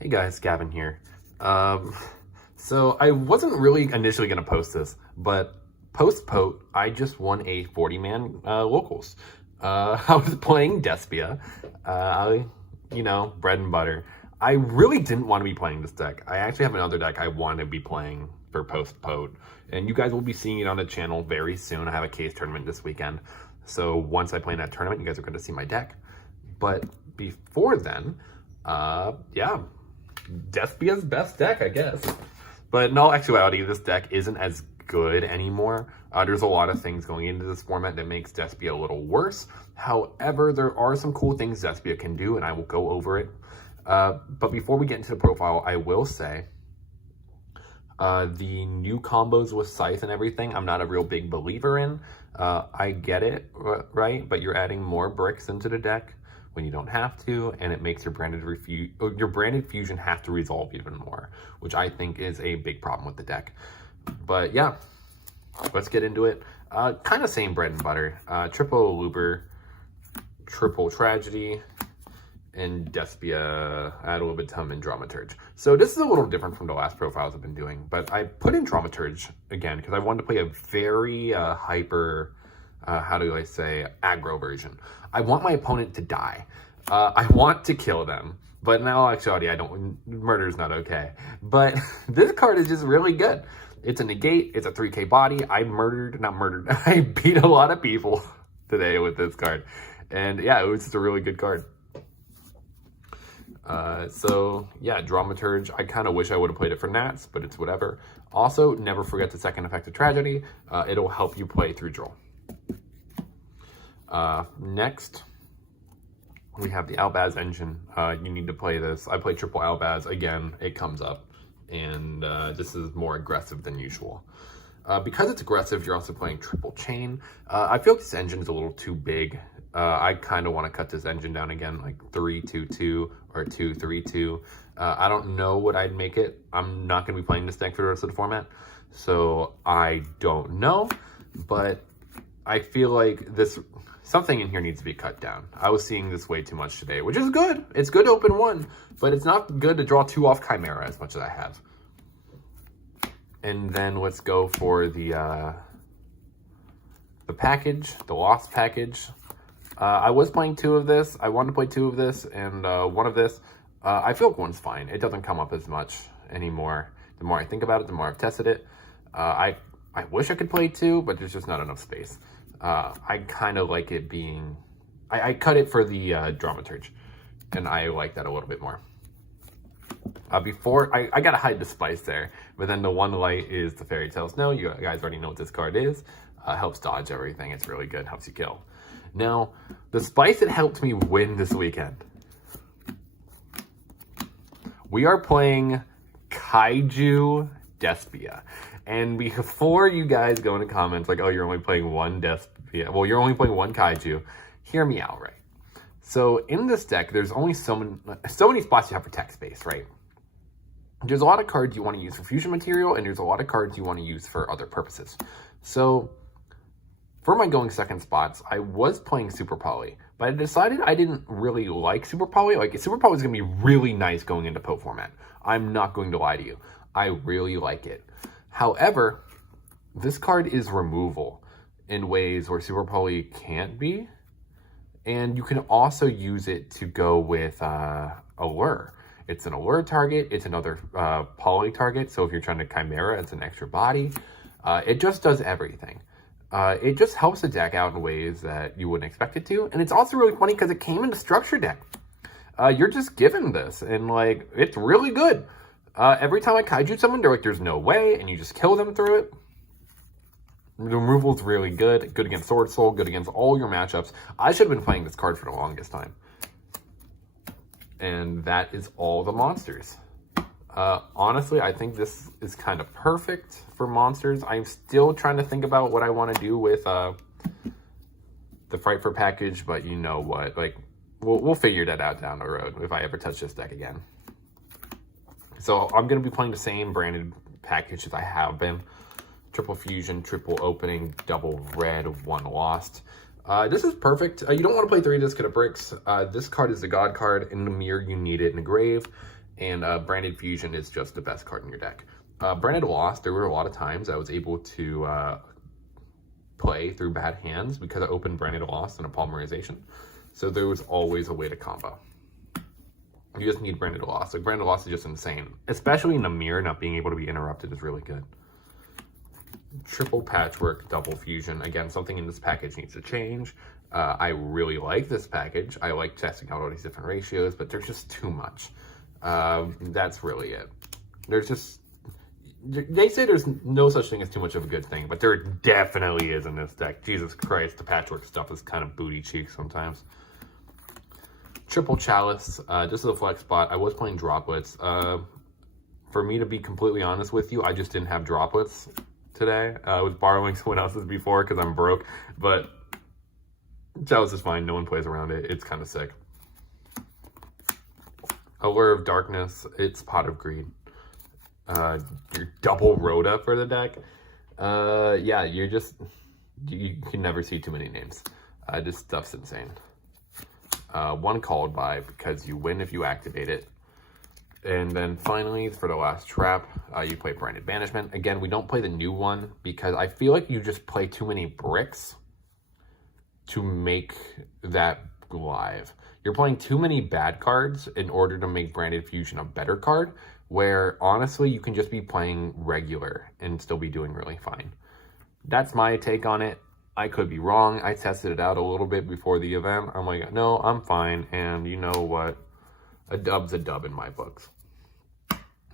Hey guys, Gavin here. So I wasn't really initially going to post this, but post-pote, I just won a 40-man locals. I was playing Despia, bread and butter. I really didn't want to be playing this deck. I actually have another deck I want to be playing for post-pote, and you guys will be seeing it on the channel very soon. I have a case tournament this weekend, so once I play in that tournament, you guys are going to see my deck. But before then, Despia's best deck, I guess. But in all actuality, this deck isn't as good anymore. There's a lot of things going into this format that makes Despia a little worse. However, there are some cool things Despia can do, and I will go over it. But before we get into the profile, I will say the new combos with Scythe and everything, I'm not a real big believer in. I get it, right? But you're adding more bricks into the deck when you don't have to, and it makes your branded fusion have to resolve even more, which I think is a big problem with the deck. But yeah, let's get into it. Kind of same bread and butter. Triple Looper, triple Tragedy, and Despia, add a little bit of and Dramaturge. So this is a little different from the last profiles I've been doing, but I put in Dramaturge again because I wanted to play a very hyper, aggro version. I want my opponent to die. I want to kill them, but in all actuality, murder is not okay. But this card is just really good. It's a negate, it's a 3k body. I beat a lot of people today with this card. And yeah, it was just a really good card. Dramaturge, I kind of wish I would have played it for Nats, but it's whatever. Also, never forget the second effect of Tragedy. It'll help you play through draw. Next, we have the Albaz engine. You need to play this. I play triple Albaz. Again, it comes up, and this is more aggressive than usual. Because it's aggressive, you're also playing triple chain. I feel like this engine is a little too big. I kind of want to cut this engine down again, like 3-2-2 or 2-3-2. I don't know what I'd make it. I'm not going to be playing this deck for the rest of the format, so I don't know. But I feel like something in here needs to be cut down. I was seeing this way too much today, which is good. It's good to open one, but it's not good to draw 2 off Chimera as much as I have. And then let's go for the package, the Lost package. I was playing 2 of this. I wanted to play 2 of this and 1 of this. I feel like 1's fine. It doesn't come up as much anymore. The more I think about it, the more I've tested it. I wish I could play 2, but there's just not enough space. I kind of like it being... I cut it for the Dramaturge, and I like that a little bit more. I gotta hide the spice there, but then the one light is the Fairy Tale Snow. You guys already know what this card is. Helps dodge everything. It's really good. Helps you kill. Now, the spice that helped me win this weekend. We are playing Kaiju Despia. And before you guys go in the comments like, oh, you're only playing one Despia. Well, you're only playing one Kaiju. Hear me out, right? So in this deck, there's only so many spots you have for tech space, right? There's a lot of cards you want to use for fusion material, and there's a lot of cards you want to use for other purposes. So for my going second spots, I was playing Super Poly, but I decided I didn't really like Super Poly. Like, Super Poly is going to be really nice going into Poe format. I'm not going to lie to you. I really like it. However, this card is removal in ways where Super Poly can't be. And you can also use it to go with Allure. It's an Allure target. It's another Poly target. So if you're trying to Chimera, it's an extra body. It just does everything. It just helps the deck out in ways that you wouldn't expect it to. And it's also really funny because it came in the structure deck. You're just given this, and like, it's really good. Every time I Kaiju someone, they're like, there's no way, and you just kill them through it. The removal is really good. Good against Sword Soul, good against all your matchups. I should have been playing this card for the longest time. And that is all the monsters. Honestly, I think this is kind of perfect for monsters. I'm still trying to think about what I want to do with the Fright for package, but you know what? Like, we'll figure that out down the road if I ever touch this deck again. So I'm going to be playing the same branded package as I have been. Triple fusion, triple opening, double red, 1 lost. This is perfect. You don't want to play 3 disc of bricks. This card is the god card. In the mirror, you need it in the grave. And Branded Fusion is just the best card in your deck. Branded Lost, there were a lot of times I was able to play through bad hands because I opened Branded Lost and a Polymerization. So there was always a way to combo. You just need Branded Lost. Like, Branded Lost is just insane. Especially in a mirror, not being able to be interrupted is really good. Triple Patchwork, Double Fusion. Again, something in this package needs to change. I really like this package. I like testing out all these different ratios, but there's just too much. That's really it. There's just... They say there's no such thing as too much of a good thing, but there definitely is in this deck. Jesus Christ, the Patchwork stuff is kind of booty cheek sometimes. Triple Chalice, just as a flex spot. I was playing Droplets. For me to be completely honest with you, I just didn't have Droplets today. I was borrowing someone else's before because I'm broke, but Chalice is fine. No one plays around it. It's kind of sick. Allure of Darkness, it's Pot of Greed. Your double Rhoda for the deck. Yeah, you can never see too many names. This stuff's insane. One Called By, because you win if you activate it. And then finally, for the last trap, you play Branded Banishment. Again, we don't play the new one because I feel like you just play too many bricks to make that live. You're playing too many bad cards in order to make Branded Fusion a better card, where honestly, you can just be playing regular and still be doing really fine. That's my take on it. I could be wrong. I tested it out a little bit before the event. I'm like, no, I'm fine. And you know what? A dub's a dub in my books.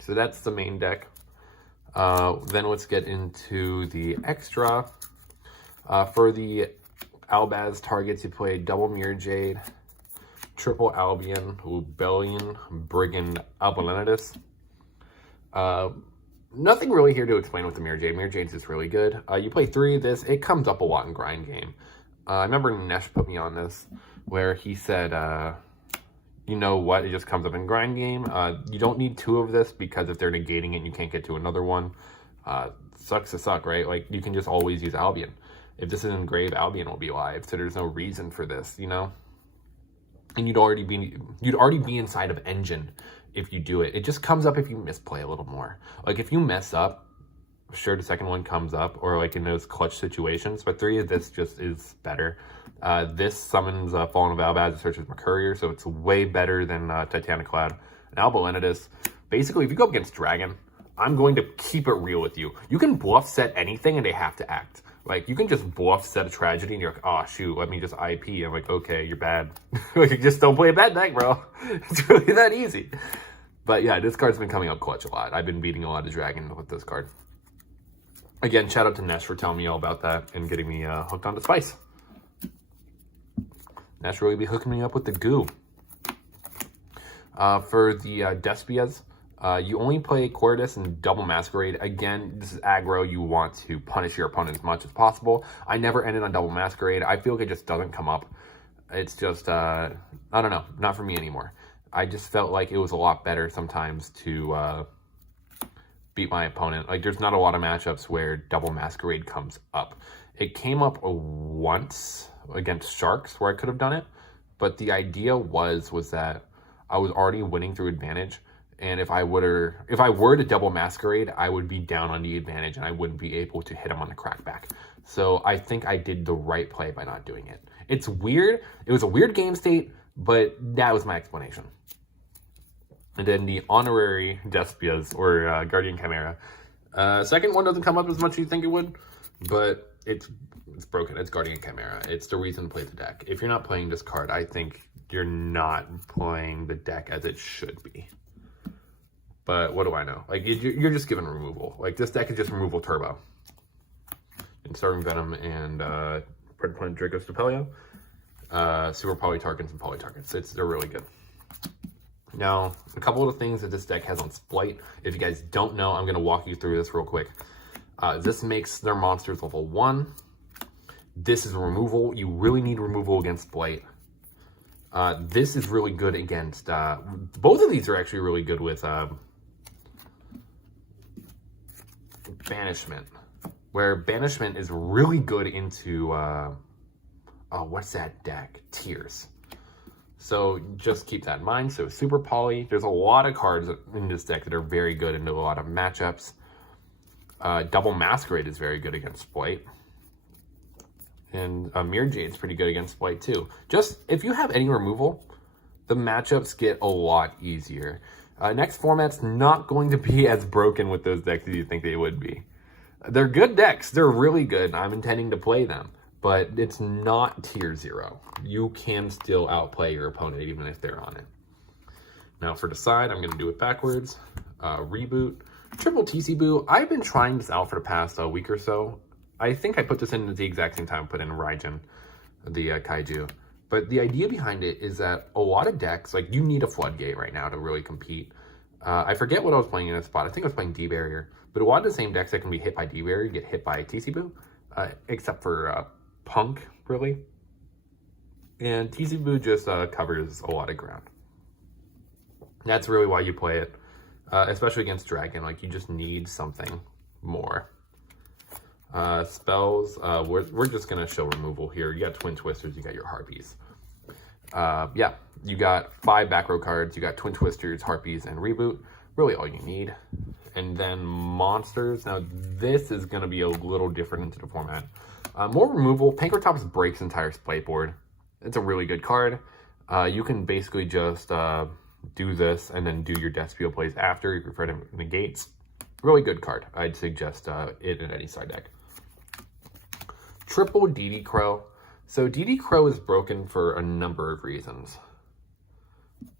So that's the main deck. Then let's get into the extra. For the Albaz targets, you play double Mirror Jade, triple Albion, Rebellion, Brigand, Albalenitis. Nothing really here to explain with the Mirror Jade. Mirror Jade's just really good. You play 3 of this. It comes up a lot in grind game. I remember Nesh put me on this, where he said, you know what, it just comes up in grind game. You don't need 2 of this, because if they're negating it and you can't get to another one, sucks to suck, right? Like, you can just always use Albion. If this is engrave, Albion will be live, so there's no reason for this, you know? And you'd already be inside of Engine if you do it. It just comes up if you misplay a little more. Like, if you mess up, sure, the second one comes up, or like in those clutch situations, but 3 of this just is better. This summons Fallen of Albaz, searches Mercurier, so it's way better than Titanic Cloud. And Albalenitis, basically, if you go up against Dragon, I'm going to keep it real with you. You can bluff set anything and they have to act. Like, you can just bluff set a tragedy and you're like, oh, shoot, let me just IP. I'm like, okay, you're bad. Like, just don't play a bad deck, bro. It's really that easy. But yeah, this card's been coming up clutch a lot. I've been beating a lot of Dragon with this card. Again, shout out to Nesh for telling me all about that and getting me hooked onto Spice. Nesh really be hooking me up with the goo. For the Despias, you only play Quartus and Double Masquerade. Again, this is aggro. You want to punish your opponent as much as possible. I never ended on Double Masquerade. I feel like it just doesn't come up. It's just, I don't know, not for me anymore. I just felt like it was a lot better sometimes to beat my opponent. Like, there's not a lot of matchups where Double Masquerade comes up. It came up once against Sharks where I could have done it, but the idea was that I was already winning through advantage, and if I were to Double Masquerade, I would be down on the advantage and I wouldn't be able to hit him on the crackback. So I think I did the right play by not doing it. It's weird. It was a weird game state, but that was my explanation. And then the honorary Despias, or Guardian Chimera. Second one doesn't come up as much as you think it would, but it's broken. It's Guardian Chimera. It's the reason to play the deck. If you're not playing this card, I think you're not playing the deck as it should be. But what do I know? Like, you're just given removal. Like, this deck is just removal turbo. And Starving Venom and Draco Stapelio. Super Polytarchons and Polytarchons. They're really good. Now, a couple of things that this deck has on Splight. If you guys don't know, I'm going to walk you through this real quick. This makes their monsters level 1. This is removal. You really need removal against Blight. This is really good against... both of these are actually really good with Banishment. Where Banishment is really good into... what's that deck? Tears. So just keep that in mind. So Super Poly, there's a lot of cards in this deck that are very good into a lot of matchups. Double Masquerade is very good against Blight. And Mirror Jade's pretty good against Blight too. Just, if you have any removal, the matchups get a lot easier. Next format's not going to be as broken with those decks as you think they would be. They're good decks. They're really good. I'm intending to play them. But it's not tier 0. You can still outplay your opponent even if they're on it. Now for Decide, I'm going to do it backwards. Reboot. Triple TC Boo. I've been trying this out for the past week or so. I think I put this in at the exact same time I put in Raijin, the Kaiju. But the idea behind it is that a lot of decks, like you need a Floodgate right now to really compete. I forget what I was playing in this spot. I think I was playing D-Barrier. But a lot of the same decks that can be hit by D-Barrier get hit by TC Boo. Except for Punk, really. And TC Boo just covers a lot of ground. That's really why you play it. Especially against Dragon. Like, you just need something more. Spells, we're just going to show removal here. You got Twin Twisters, you got your Harpies. Yeah, you got 5 back row cards. You got Twin Twisters, Harpies, and Reboot. Really all you need. And then monsters. Now, this is going to be a little different into the format. More removal. Pankratops breaks entire Splite board. It's a really good card. You can basically just do this and then do your Despia plays after. You prefer to negates. Really good card. I'd suggest it in any side deck. Triple DD Crow. So DD Crow is broken for a number of reasons.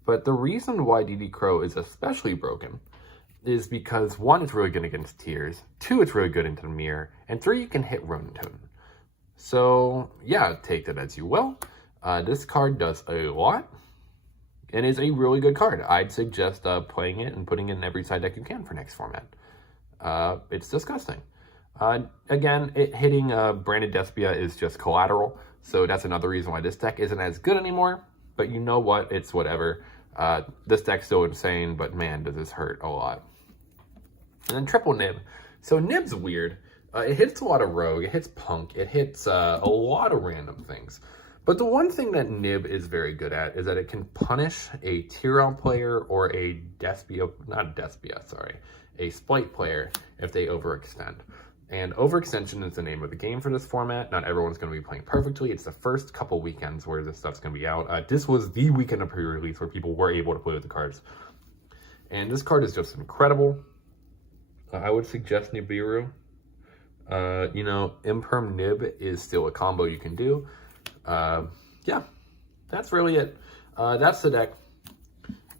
But the reason why DD Crow is especially broken is because 1, it's really good against tiers. 2, it's really good into the mirror. And 3, you can hit Ronin Totem. So yeah, take that as you will. This card does a lot. And is a really good card. I'd suggest playing it and putting it in every side deck you can for next format. It's disgusting. Again, hitting Branded Despia is just collateral. So that's another reason why this deck isn't as good anymore. But you know what? It's whatever. This deck's still insane, but man, does this hurt a lot. And then Triple Nib. So Nib's weird. It hits a lot of Rogue. It hits Punk. It hits a lot of random things. But the one thing that Nib is very good at is that it can punish a Tyrell player or a Despia, not Despia, sorry, a Splite player if they overextend. And overextension is the name of the game for this format. Not everyone's going to be playing perfectly. It's the first couple weekends where this stuff's going to be out. This was the weekend of pre-release where people were able to play with the cards. And this card is just incredible. I would suggest Nibiru. You know, Imperm Nib is still a combo you can do. Yeah, that's really it. That's the deck.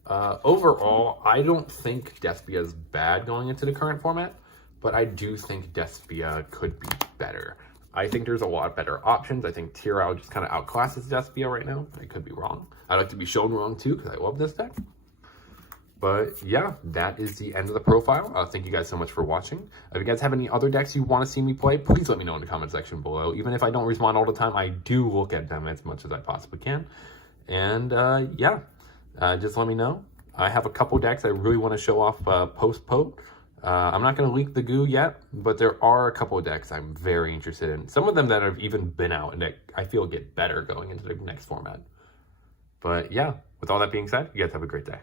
Overall, I don't think Despia is bad going into the current format, but I do think Despia could be better. I think there's a lot better options. I think Tyrell just kind of outclasses Despia right now. I could be wrong. I'd like to be shown wrong too, because I love this deck. But yeah, that is the end of the profile. Thank you guys so much for watching. If you guys have any other decks you want to see me play, please let me know in the comment section below. Even if I don't respond all the time, I do look at them as much as I possibly can. And yeah, just let me know. I have a couple decks I really want to show off post-pote. I'm not going to leak the goo yet, but there are a couple of decks I'm very interested in. Some of them that have even been out and that I feel get better going into the next format. But yeah, with all that being said, you guys have a great day.